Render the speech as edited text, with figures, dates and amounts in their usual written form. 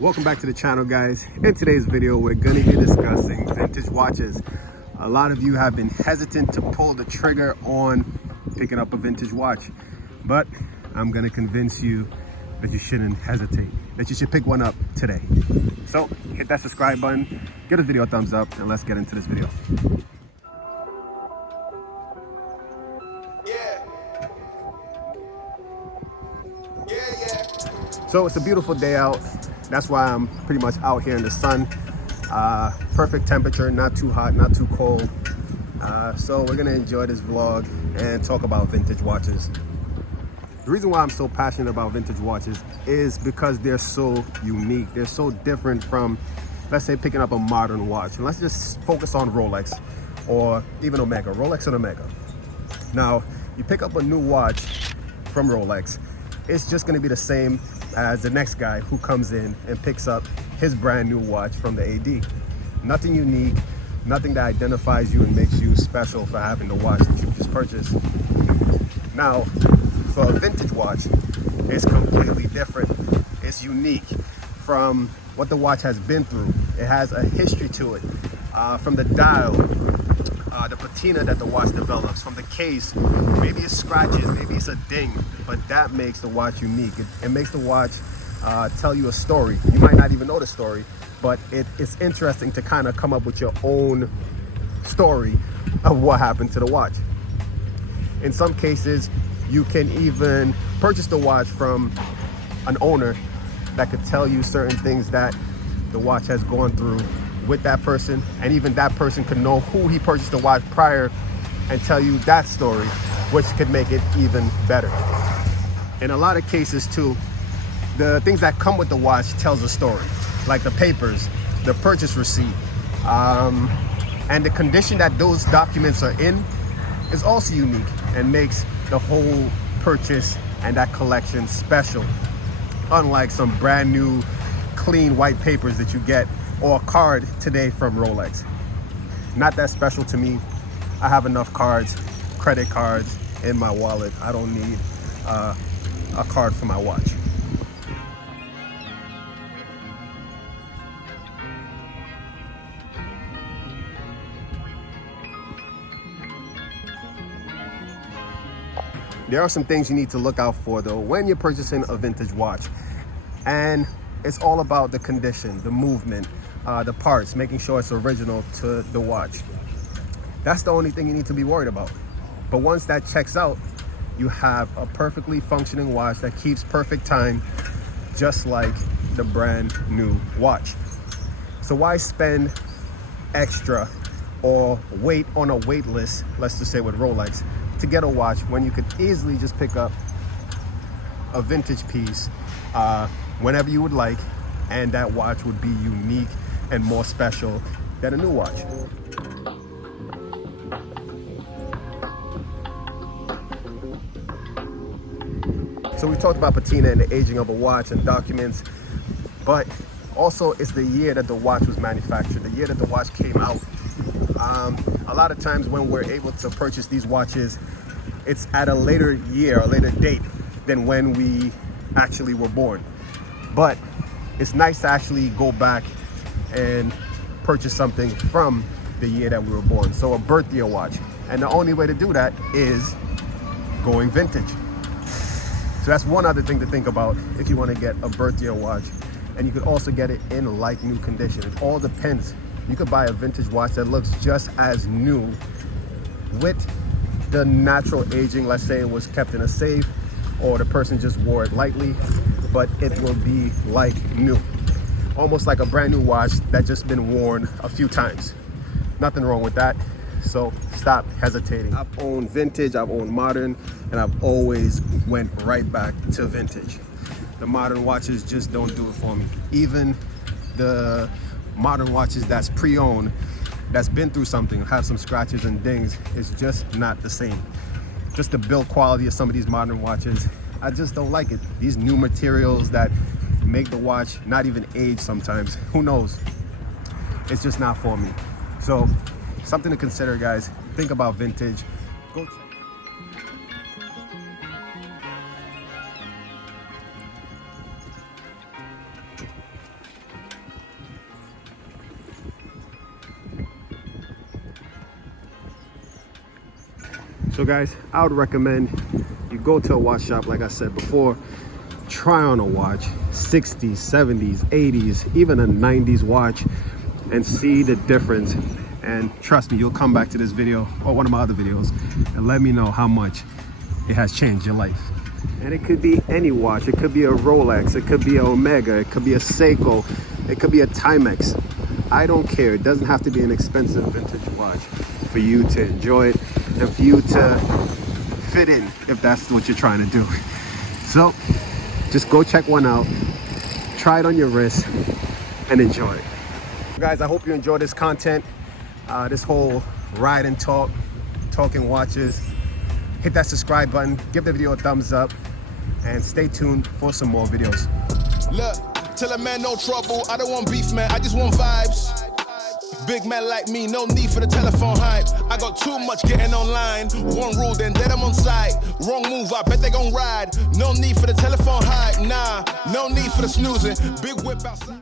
Welcome back to the channel, guys. In today's video we're going to be discussing vintage watches. A lot of you have been hesitant to pull the trigger on picking up a vintage watch, but I'm going to convince you that you shouldn't hesitate, that you should pick one up today. So hit that subscribe button, give the video a thumbs up, and let's get into this video. So it's a beautiful day out. That's why I'm pretty much out here in the sun. Perfect temperature, not too hot, not too cold. So we're gonna enjoy this vlog and talk about vintage watches. The reason why I'm so passionate about vintage watches is because they're so unique. They're so different from, let's say, picking up a modern watch. And let's just focus on Rolex or even Omega, Rolex and Omega. Now, you pick up a new watch from Rolex, it's just gonna be the same as the next guy who comes in and picks up his brand new watch from the AD. Nothing unique, nothing that identifies you and makes you special for having the watch that you just purchased. Now, for a vintage watch, it's completely different. It's unique from what the watch has been through. It has a history to it, from the dial, the patina that the watch develops, from the case. Maybe it's scratches, maybe it's a ding, but that makes the watch unique. It makes the watch tell you a story. You might not even know the story, but it's interesting to kind of come up with your own story of what happened to the watch. In some cases, you can even purchase the watch from an owner that could tell you certain things that the watch has gone through with that person, and even that person could know who he purchased the watch prior and tell you that story, which could make it even better. In a lot of cases too, the things that come with the watch tells a story, like the papers, the purchase receipt, and the condition that those documents are in is also unique and makes the whole purchase and that collection special, unlike some brand new clean white papers that you get or a card today from Rolex. Not that special to me. I have enough cards, credit cards in my wallet. I don't need a card for my watch. There are some things you need to look out for though when you're purchasing a vintage watch, and it's all about the condition, the movement, the parts, making sure it's original to the watch. That's the only thing you need to be worried about. But once that checks out, you have a perfectly functioning watch that keeps perfect time, just like the brand new watch. So why spend extra or wait on a wait list, let's just say with Rolex, to get a watch when you could easily just pick up a vintage piece whenever you would like, and that watch would be unique and more special than a new watch. So we talked about patina and the aging of a watch and documents, but also it's the year that the watch was manufactured, the year that the watch came out. A lot of times when we're able to purchase these watches, it's at a later year, a later date than when we actually were born. But it's nice to actually go back and purchase something from the year that we were born. So a birth year watch. And the only way to do that is going vintage. So that's one other thing to think about if you want to get a birth year watch. And you could also get it in like new condition. It all depends. You could buy a vintage watch that looks just as new with the natural aging. Let's say it was kept in a safe or the person just wore it lightly, but it will be like new. Almost like a brand new watch that's just been worn a few times. Nothing wrong with that. So stop hesitating. I've owned vintage, I've owned modern, and I've always went right back to vintage. The modern watches just don't do it for me. Even the modern watches that's pre-owned, that's been through something, have some scratches and dings, it's just not the same. Just the build quality of some of these modern watches, I just don't like it. These new materials that make the watch not even age sometimes, who knows? It's just not for me. So something to consider, guys. Think about vintage. Go check. So guys, I would recommend you go to a watch shop, like I said before, try on a watch, 60s, 70s, 80s, even a 90s watch, and see the difference. And trust me, you'll come back to this video or one of my other videos and let me know how much it has changed your life. And it could be any watch. It could be a Rolex, it could be an Omega, it could be a Seiko, it could be a Timex. I don't care. It doesn't have to be an expensive vintage watch for you to enjoy it and for you to fit in if that's what you're trying to do. So just go check one out, try it on your wrist, and enjoy it. Guys, I hope you enjoy this content, this whole ride and talk, talking watches. Hit that subscribe button, give the video a thumbs up, and stay tuned for some more videos. Look, tell a man no trouble, I don't want beef, man, I just want vibes. Big man like me, no need for the telephone hype. I got too much getting online. One rule, then dead I'm on site. Wrong move, I bet they gon' ride. No need for the telephone hype, nah. No need for the snoozing. Big whip outside.